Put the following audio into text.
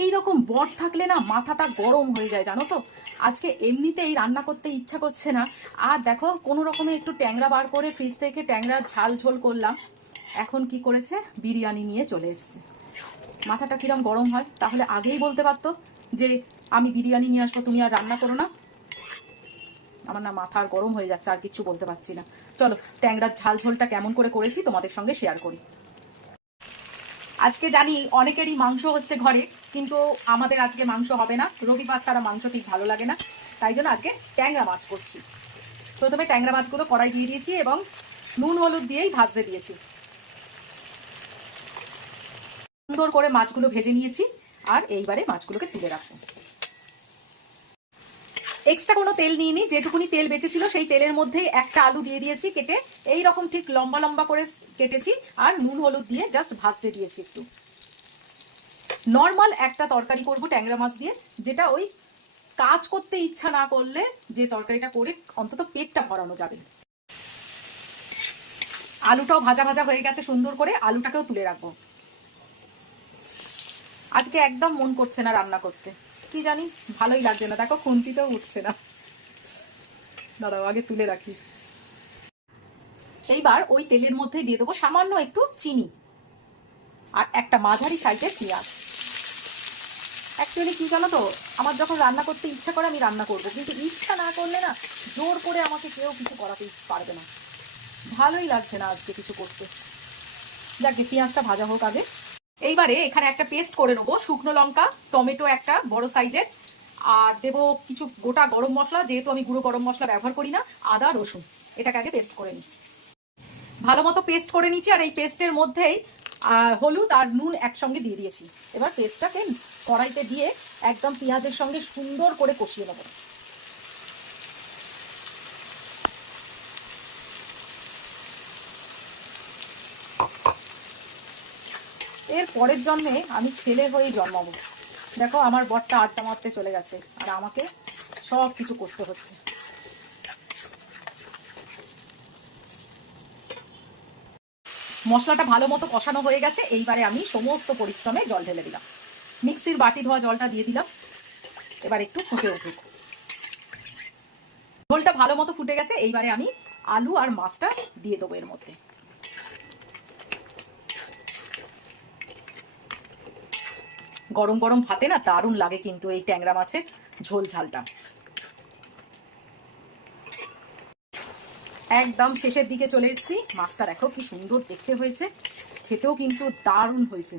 এই রকম বর থাকলে না মাথাটা গরম হয়ে যায়, জানো তো। আজকে এমনিতেই রান্না করতে ইচ্ছা করছে না, আর দেখো কোনো রকমে একটু ট্যাংরা বার করে ফ্রিজ থেকে ট্যাংরার ঝাল ঝোল করলাম। এখন কি করেছে, বিরিয়ানি নিয়ে চলে এসছে। মাথাটা কিরম গরম হয়, তাহলে আগেই বলতে পারতো যে আমি বিরিয়ানি নিয়ে আসবো, তুমি আর রান্না করো না। আমার না মাথা আর গরম হয়ে যাচ্ছে, আর কিচ্ছু বলতে পারছি না। চলো ট্যাংরার ঝাল ঝোলটা কেমন করে করেছি তোমাদের সঙ্গে শেয়ার করি। আজকে জানি অনেকেরই মাংস হচ্ছে ঘরে, কিন্তু আমাদের আজকে মাংস হবে না। রবিবার ছাড়া মাংস ঠিক ভালো লাগে না, তাই জন্য আজকে ট্যাংরা মাছ করছি। প্রথমে ট্যাংরা মাছগুলো কড়াই দিয়ে দিয়েছি এবং নুন হলুদ দিয়েই ভাজতে দিয়েছি। সুন্দর করে মাছগুলো ভেজে নিয়েছি, আর এইবারে মাছগুলোকে তুলে রাখবো। এক্সট্রা কোনো তেল নিইনি, যেটুকুনি তেল বেঁচেছিল সেই তেলের মধ্যেই একটা আলু দিয়ে দিয়েছি কেটে, এই রকম ঠিক লম্বা লম্বা করে কেটেছি, আর নুন হলুদ দিয়ে জাস্ট ভাজতে দিয়েছি একটু। নর্মাল একটা তরকারি করব ট্যাংরা মাছ দিয়ে, যেটা ওই কাজ করতে ইচ্ছা না করলে যে তরকারিটা করে অন্তত পেটটা ভরানো যাবে। আলুটাও ভাজা ভাজা হয়ে গেছে সুন্দর করে, আলুটাকেও তুলে রাখবো। আজকে একদম মন করছে না রান্না করতে, কি জানি ভালোই লাগছে না। দেখো খুন্তিতেও উঠছে না, দাঁড়াও আগে তুলে রাখি। এইবার ওই তেলের মধ্যে দিয়ে দেবো সামান্য একটু চিনি আর একটা মাঝারি সাইজের পেঁয়াজ। অ্যাকচুয়ালি কি জানো তো, আমার যখন রান্না করতে ইচ্ছা করে আমি রান্না করবো, কিন্তু ইচ্ছা না করলে না জোর করে আমাকে কেউ কিছু করাতে পারবে না। ভালোই লাগছে না আজকে কিছু করতে। যাকে পেঁয়াজটা ভাজা হোক আগে। এইবারে এখানে একটা পেস্ট করে নেবো, শুকনো লঙ্কা, টমেটো একটা বড় সাইজের, আর দেবো কিছু গোটা গরম মশলা, যেহেতু আমি গুঁড়ো গরম মশলা ব্যবহার করি না, আদা রসুন। এটাকে আগে পেস্ট করে নিই। ভালো মতো পেস্ট করে নিচ্ছি, আর এই পেস্টের মধ্যেই হলুদ আর নুন একসঙ্গে দিয়ে দিয়েছি। এবার পেস্টটাকে কড়াইতে দিয়ে একদম পেঁয়াজের সঙ্গে সুন্দর করে কষিয়ে নেব। এর পরের জন্মে আমি ছেলে হয়েই জন্মাবো। দেখো আমার বরটা আড্ডা মারতে চলে গেছে, আর আমাকে সব কিছু করতে হচ্ছে। মশলাটা ভালো মতো কষানো হয়ে গেছে, এইবারে আমি সমস্ত পরিশ্রমে জল ঢেলে দিলাম। মিক্সির বাটি ধোয়া জলটা দিয়ে দিলাম। এবার একটু ফুটে উঠুক। ঝোলটা ভালো মতো ফুটে গেছে, এইবারে আমি আলু আর মাছটা দিয়ে দেবো এর মধ্যে। গরম গরম ভাতে না দারুণ লাগে কিন্তু এই ট্যাংরা মাছের ঝোল ঝালটা। একদম শেষের দিকে চলে এসেছি। মাছটা দেখো কি সুন্দর দেখতে হয়েছে, খেতেও কিন্তু দারুণ হয়েছে।